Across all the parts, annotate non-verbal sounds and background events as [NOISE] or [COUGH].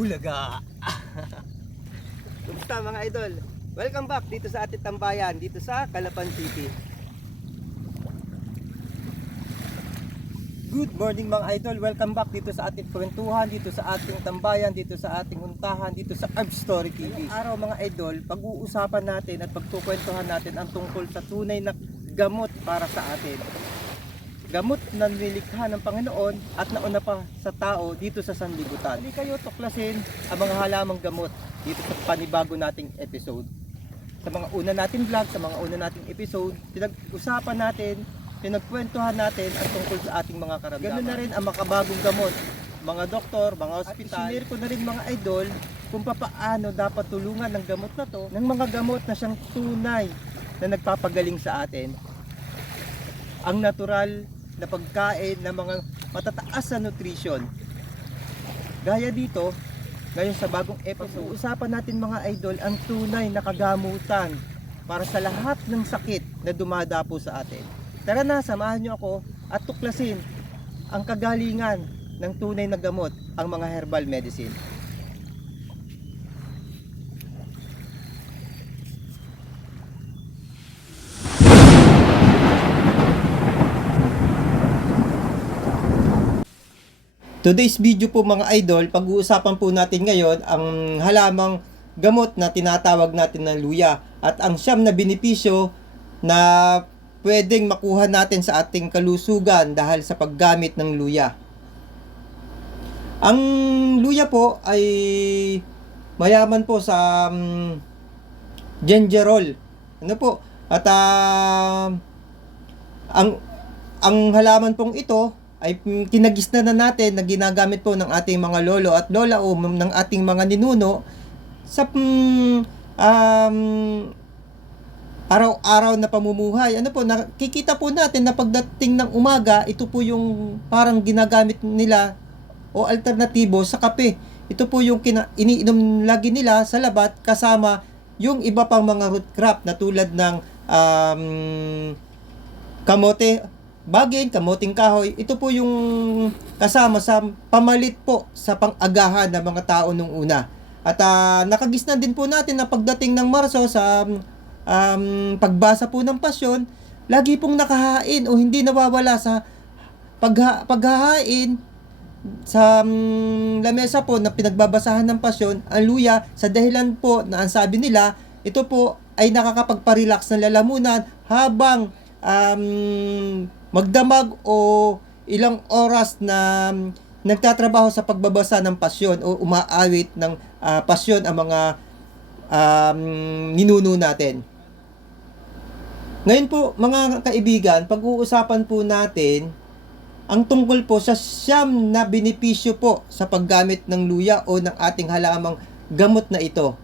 Bulaga! Kumusta mga idol? Welcome back dito sa ating tambayan, dito sa Calapan City. Good morning mga idol, welcome back dito sa ating kwentuhan, dito sa ating tambayan, dito sa ating untahan, dito sa Herb Story TV. Ngayong araw mga idol, pag-uusapan natin at pagkukwentuhan natin ang tungkol sa tunay na gamot para sa atin. Gamot na nilikha ng Panginoon at nauna pa sa tao dito sa sanlibutan. Hindi kayo tuklasin ang mga halamang gamot dito sa panibago nating episode. Sa mga una nating vlog, sa mga una nating episode, pinag-usapan natin pinagkwentuhan natin ang tungkol sa ating mga karamdaman. Ganun na rin ang makabagong gamot, mga doktor, mga ospital. At isinir ko na rin mga idol kung papaano dapat tulungan ng gamot na to ng mga gamot na siyang tunay na nagpapagaling sa atin. Ang natural na pagkain ng mga matataas na nutrition. Gaya dito, ngayon sa bagong episode, usapan natin mga idol ang tunay na kagamutan para sa lahat ng sakit na dumadapo sa atin. Tara na, samahan niyo ako at tuklasin ang kagalingan ng tunay na gamot, ang mga herbal medicine. Today's video po mga idol, pag-uusapan po natin ngayon ang halamang gamot na tinatawag natin na luya at ang siyam na benepisyo na pwedeng makuha natin sa ating kalusugan dahil sa paggamit ng luya. Ang luya po ay mayaman po sa um, gingerol. Ano po? At ah, ang ang halaman pong ito ay mm, kinagisna na natin na ginagamit po ng ating mga lolo at lola o ng ating mga ninuno sa mm, um, araw-araw na pamumuhay. Ano po, nakikita po natin na pagdating ng umaga, ito po yung parang ginagamit nila o alternatibo sa kape. Ito po yung kina, iniinom lagi nila sa labat kasama yung iba pang mga root crop na tulad ng um, kamote, bagin, kamoting kahoy. Ito po yung kasama sa pamalit po sa pang-agahan ng mga tao nung una. At ah, nakagisnan din po natin na pagdating ng Marso sa um, pagbasa po ng pasyon, lagi pong nakahain o hindi nawawala sa pagha, paghahain sa um, lamesa po na pinagbabasahan ng pasyon, ang luya, sa dahilan po na ang sabi nila, ito po ay nakakapagparelax ng lalamunan habang um, magdamag o ilang oras na um, nagtatrabaho sa pagbabasa ng pasyon o umaawit ng ah, pasyon ang mga um, ninuno natin. Ngayon po, mga kaibigan, pag-uusapan po natin ang tungkol po sa siyam na benepisyo po sa paggamit ng luya o ng ating halamang gamot na ito.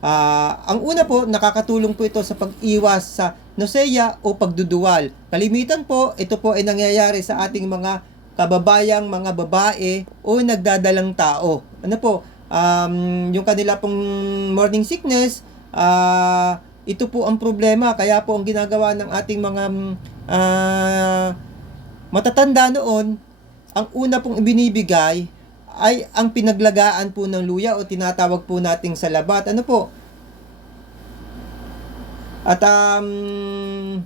Ah, ang una po, nakakatulong po ito sa pag-iwas sa nausea o pagduduwal. Kalimitan po, ito po ay nangyayari sa ating mga kababayang mga babae o nagdadalang tao. Ano po, um, yung kanila pong morning sickness, ah, ito po ang problema. Kaya po ang ginagawa ng ating mga ah, matatanda noon, ang una pong ibinibigay ay ang pinaglagaan po ng luya o tinatawag po nating salabat. Ano po? At um,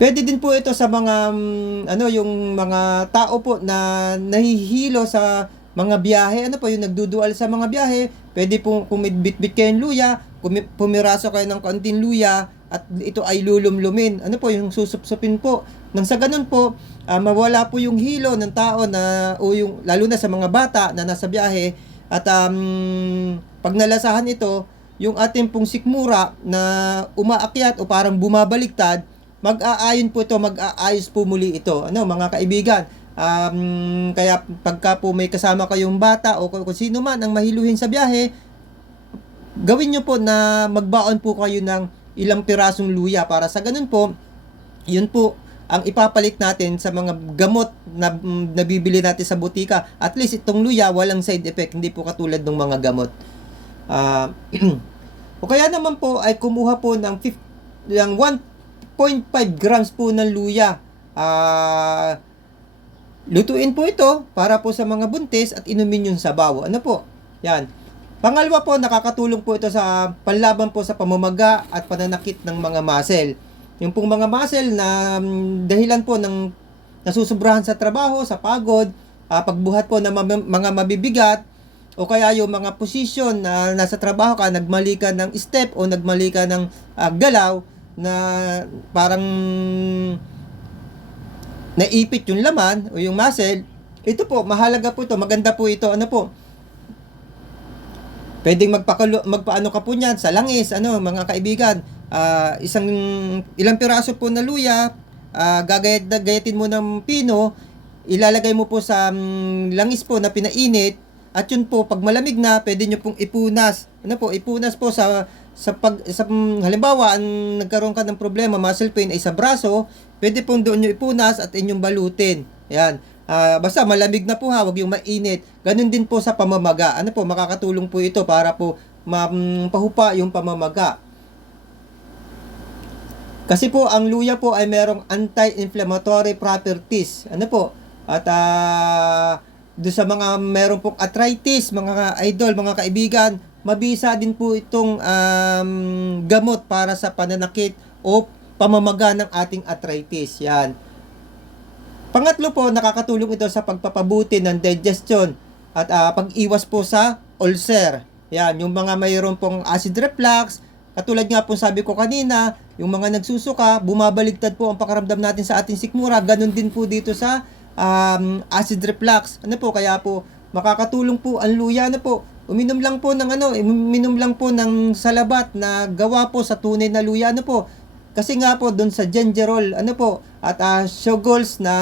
pwede din po ito sa mga um, ano yung mga tao po na nahihilo sa mga biyahe. Ano po yung nagdudual sa mga biyahe? Pwede po kumidbit-bit kayo ng luya, kumi- pumiraso kayo ng konting luya at ito ay lulumlumin. Ano po yung susupsupin po. Nang sa ganun po, ah, mawala po yung hilo ng tao na o yung lalo na sa mga bata na nasa biyahe at um, pag nalasahan ito, yung ating pong sikmura na umaakyat o parang bumabaliktad, mag-aayon po ito, mag-aayos po muli ito. Ano, mga kaibigan, um, kaya pagka po may kasama kayong bata o kung sino man ang mahiluhin sa biyahe, gawin nyo po na magbaon po kayo ng ilang pirasong luya para sa ganun po, yun po ang ipapalit natin sa mga gamot na mm, nabibili natin sa butika. At least itong luya walang side effect, hindi po katulad ng mga gamot. Ah, [CLEARS THROAT] o kaya naman po ay kumuha po ng 5 ng 1.5 grams po ng luya. Ah, lutuin po ito para po sa mga buntis at inumin yung sabaw. Ano po? Yan. Pangalawa po, nakakatulong po ito sa panlaban po sa pamamaga at pananakit ng mga muscle. Yung pong mga muscle na mm, dahilan po ng nasusubrahan sa trabaho, sa pagod, ah, pagbuhat po ng mga mabibigat, o kaya yung mga posisyon na nasa trabaho ka, nagmali ka ng step o nagmali ka ng ah, galaw na parang naipit yung laman o yung muscle, ito po, mahalaga po ito, maganda po ito, ano po, pwedeng magpakalo, magpaano ka po niyan sa langis, ano, mga kaibigan, ah, isang, ilang piraso po na luya, ah, gagayat, gayatin mo ng pino, ilalagay mo po sa mm, langis po na pinainit, at yun po, pag malamig na, pwede nyo pong ipunas, ano po, ipunas po sa, sa pag, sa, halimbawa, ang nagkaroon ka ng problema, muscle pain ay sa braso, pwede pong doon nyo ipunas at inyong balutin. Yan. Ah, basta malamig na po ha, wag yung mainit. Ganun din po sa pamamaga. Ano po, makakatulong po ito para po mapahupa yung pamamaga. Kasi po, ang luya po ay merong anti-inflammatory properties. Ano po? At ah, doon sa mga meron pong arthritis, mga idol, mga kaibigan, mabisa din po itong um, gamot para sa pananakit o pamamaga ng ating arthritis. Yan. Pangatlo po, nakakatulong ito sa pagpapabuti ng digestion at ah, pag-iwas po sa ulcer. Yan, yung mga mayroon pong acid reflux, katulad nga po sabi ko kanina, yung mga nagsusuka, bumabaligtad po ang pakaramdam natin sa ating sikmura, ganun din po dito sa um, acid reflux. Ano po, kaya po makakatulong po ang luya na po. Uminom lang po ng ano, uminom lang po ng salabat na gawa po sa tunay na luya ano po. Kasi nga po doon sa gingerol, ano po, at uh, sugals na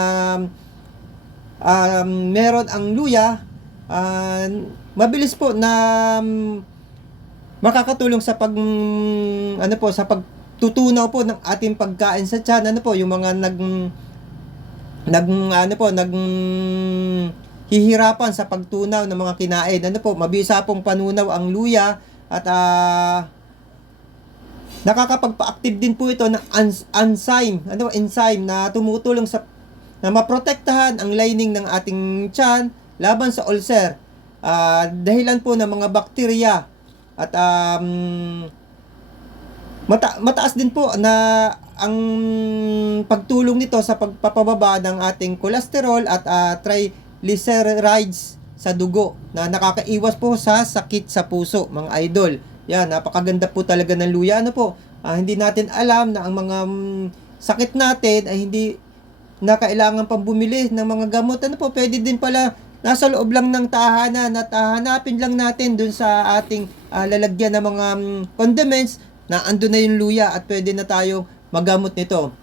um, meron ang luya, ah, mabilis po na um, makakatulong sa pag ano po sa pagtutunaw po ng ating pagkain sa tiyan ano po yung mga nag nag ano po nag hihirapan sa pagtunaw ng mga kinain ano po mabisa pong panunaw ang luya at ah nakakapagpa-active din po ito ng enzyme, ano, enzyme na tumutulong sa na maprotektahan ang lining ng ating tiyan laban sa ulcer. Ah, dahilan po ng mga bakterya at um, mata- mataas din po na ang pagtulong nito sa pagpapababa ng ating cholesterol at ah, triglycerides sa dugo na nakakaiwas po sa sakit sa puso, mga idol. Yan, napakaganda po talaga ng luya. Ano po, ah, hindi natin alam na ang mga mm, sakit natin ay hindi na kailangan pang bumili ng mga gamot. Ano po, pwede din pala nasa loob lang ng tahanan at hanapin lang natin dun sa ating ah, lalagyan ng mga mm, condiments na ando na yung luya at pwede na tayo magamot nito.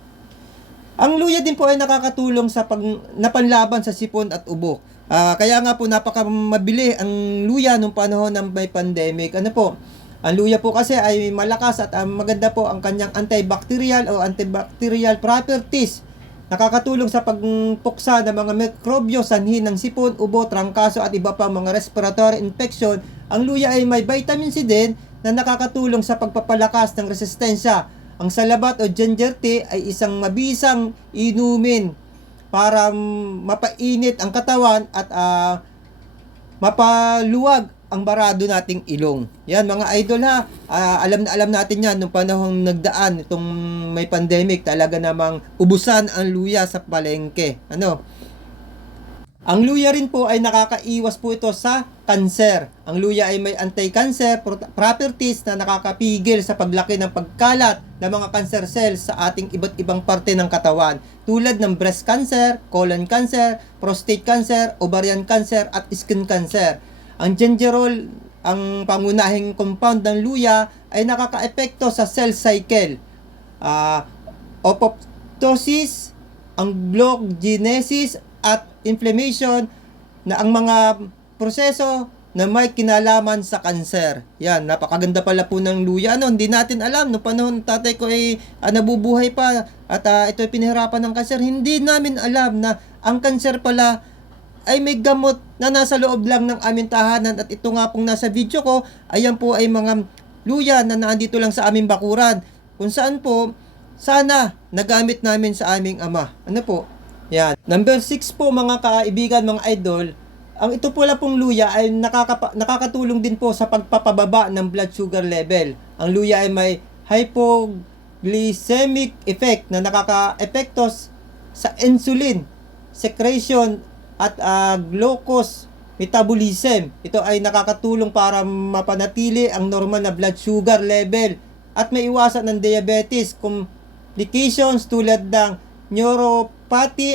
Ang luya din po ay nakakatulong sa pag napanlaban sa sipon at ubo. Ah, kaya nga po napaka mabili ang luya nung panahon ng may pandemic. Ano po? Ang luya po kasi ay malakas at ah, maganda po ang kanyang antibacterial o antibacterial properties. Nakakatulong sa pagpuksa ng mga mikrobyo sanhi ng sipon, ubo, trangkaso at iba pang mga respiratory infection. Ang luya ay may vitamin C din na nakakatulong sa pagpapalakas ng resistensya. Ang salabat o ginger tea ay isang mabisang inumin para mapainit ang katawan at ah, mapaluwag ang barado nating ilong. Yan mga idol ha, Ah, alam na alam natin yan nung panahong nagdaan itong may pandemic talaga namang ubusan ang luya sa palengke. Ano? Ang luya rin po ay nakakaiwas po ito sa kanser. Ang luya ay may anti-cancer pro- properties na nakakapigil sa paglaki ng pagkalat ng mga cancer cells sa ating iba't ibang parte ng katawan tulad ng breast cancer, colon cancer, prostate cancer, ovarian cancer at skin cancer. Ang gingerol, ang pangunahing compound ng luya ay nakakaepekto sa cell cycle. Ah, apoptosis, ang glycogenesis at inflammation na ang mga proseso na may kinalaman sa kanser. Yan, napakaganda pala po ng luya. Ano, hindi natin alam. No panahon tatay ko ay ah, nabubuhay pa at ah, ito ay pinahirapan ng kanser. Hindi namin alam na ang kanser pala ay may gamot na nasa loob lang ng aming tahanan at ito nga pong nasa video ko, ayan po ay mga luya na naandito lang sa aming bakuran. Kung saan po, sana nagamit namin sa aming ama. Ano po? Yan. Number 6 po mga kaibigan, mga idol, ang ito pala pong luya ay nakakapa- nakakatulong din po sa pagpapababa ng blood sugar level. Ang luya ay may hypoglycemic effect na nakaka-epekto sa insulin, secretion at ah, glucose metabolism. Ito ay nakakatulong para mapanatili ang normal na blood sugar level at maiwasan ng diabetes complications tulad ng neuropathy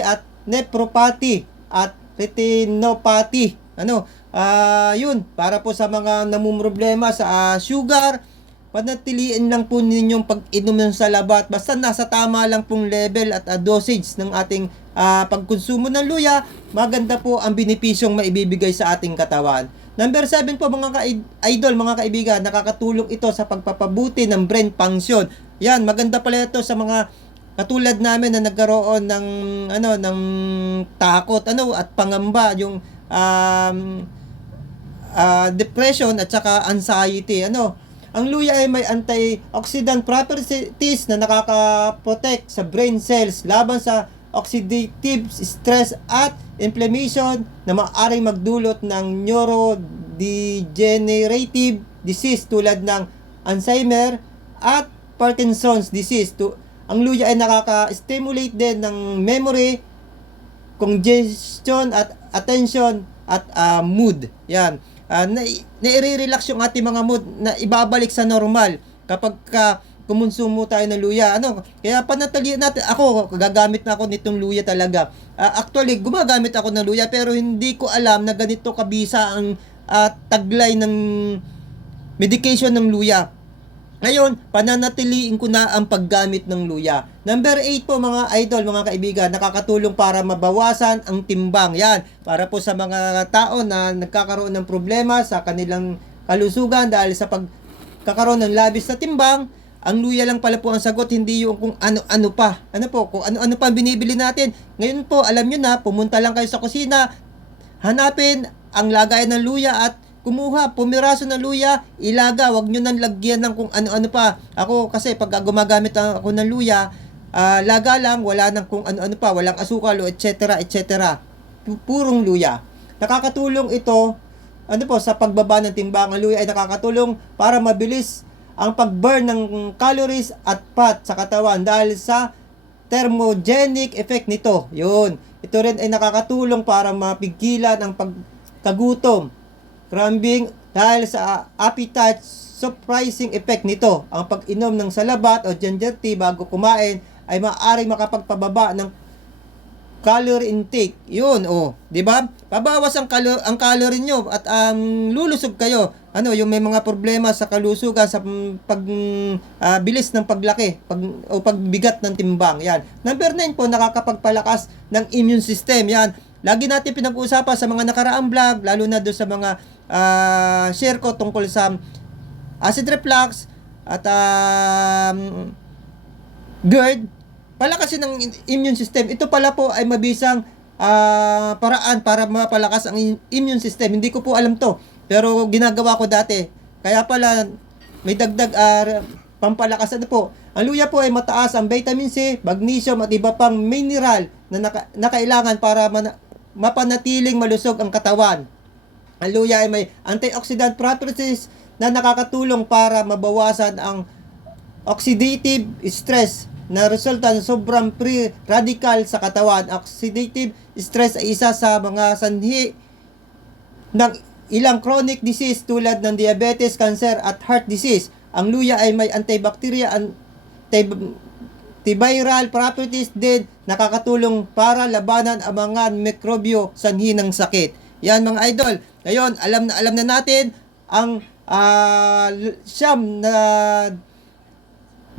at nephropathy at retinopathy. Ano? Ah, yun, para po sa mga namumroblema sa ah, sugar, panatiliin lang po ninyong pag-inom ng salabat. Basta nasa tama lang pong level at ah, dosage ng ating ah, pagkonsumo ng luya, maganda po ang benepisyong maibibigay sa ating katawan. Number 7 po mga ka-idol, mga kaibigan, nakakatulong ito sa pagpapabuti ng brain function. Yan, maganda pala ito sa mga katulad namin na nagkaroon ng ano ng takot ano at pangamba yung um, ah, depression at saka anxiety ano ang luya ay may antioxidant properties na nakaka-protect sa brain cells laban sa oxidative stress at inflammation na maaaring magdulot ng neurodegenerative disease tulad ng Alzheimer at Parkinson's disease. Tu- ang luya ay nakaka-stimulate din ng memory, congestion at attention at ah, mood. Yan. Uh, na, nai-relax yung ating mga mood na ibabalik sa normal kapag ka kumonsumo tayo ng luya. Ano? Kaya panatalian natin. Ako, gagamit na ako nitong luya talaga. Ah, actually, gumagamit ako ng luya pero hindi ko alam na ganito kabisa ang ah, taglay ng medication ng luya. Ngayon, pananatiliin ko na ang paggamit ng luya. Number 8 po mga idol, mga kaibigan, nakakatulong para mabawasan ang timbang. Yan, para po sa mga tao na nagkakaroon ng problema sa kanilang kalusugan dahil sa pagkakaroon ng labis na timbang, ang luya lang pala po ang sagot, hindi yung kung ano-ano pa. Ano po, kung ano-ano pa binibili natin. Ngayon po, alam nyo na, pumunta lang kayo sa kusina, hanapin ang lagayan ng luya at kumuha, pumiraso ng luya, ilaga, wag nyo nang lagyan ng kung ano-ano pa. Ako kasi pag gumagamit ako ng luya, ah, laga lang, wala nang kung ano-ano pa, walang asukal etc. etc. Pu- Purong luya. Nakakatulong ito, ano po, sa pagbaba ng timbang. Ang luya ay nakakatulong para mabilis ang pag-burn ng calories at fat sa katawan dahil sa thermogenic effect nito. Yun. Ito rin ay nakakatulong para mapigilan ang pagkagutom cramping dahil sa appetite suppressing effect nito. Ang pag-inom ng salabat o ginger tea bago kumain ay maaaring makapagpababa ng calorie intake. Yun, oh, 'di ba? Pabawas ang kalo- ang calorie nyo at ang lulusog kayo. Ano, yung may mga problema sa kalusugan sa pag ah, bilis ng paglaki, pag o pagbigat ng timbang. Yan. Number 9 po nakakapagpalakas ng immune system. Yan. Lagi natin pinag-uusapan sa mga nakaraang vlog, lalo na doon sa mga ah, share ko tungkol sa acid reflux at um, GERD, palakasin ng in- immune system. Ito pala po ay mabisang ah, paraan para mapalakas ang immune system. Hindi ko po alam to. Pero ginagawa ko dati. Kaya pala may dagdag ah, pampalakas ano po. Ang luya po ay mataas ang vitamin C, magnesium at iba pang mineral na, naka- na kailangan para mana- mapanatiling malusog ang katawan. Ang luya ay may antioxidant properties na nakakatulong para mabawasan ang oxidative stress na resulta ng sobrang free radical sa katawan. Oxidative stress ay isa sa mga sanhi ng ilang chronic disease tulad ng diabetes, cancer at heart disease. Ang luya ay may antibacteria, anti- antiviral properties din nakakatulong para labanan ang mga mikrobyo sanhi ng sakit. Yan mga idol. Ngayon, alam na alam na natin ang l- siyam na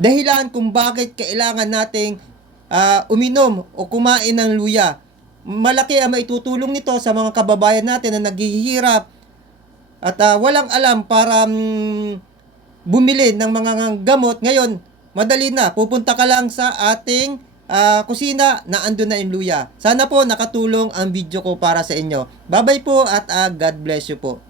dahilan kung bakit kailangan nating ah, uminom o kumain ng luya. Malaki ang maitutulong nito sa mga kababayan natin na naghihirap at ah, walang alam para mm, bumili ng mga gamot. Ngayon, madali na. Pupunta ka lang sa ating ah, kusina na andun na yung luya. Sana po nakatulong ang video ko para sa inyo. Bye-bye po at ah, God bless you po.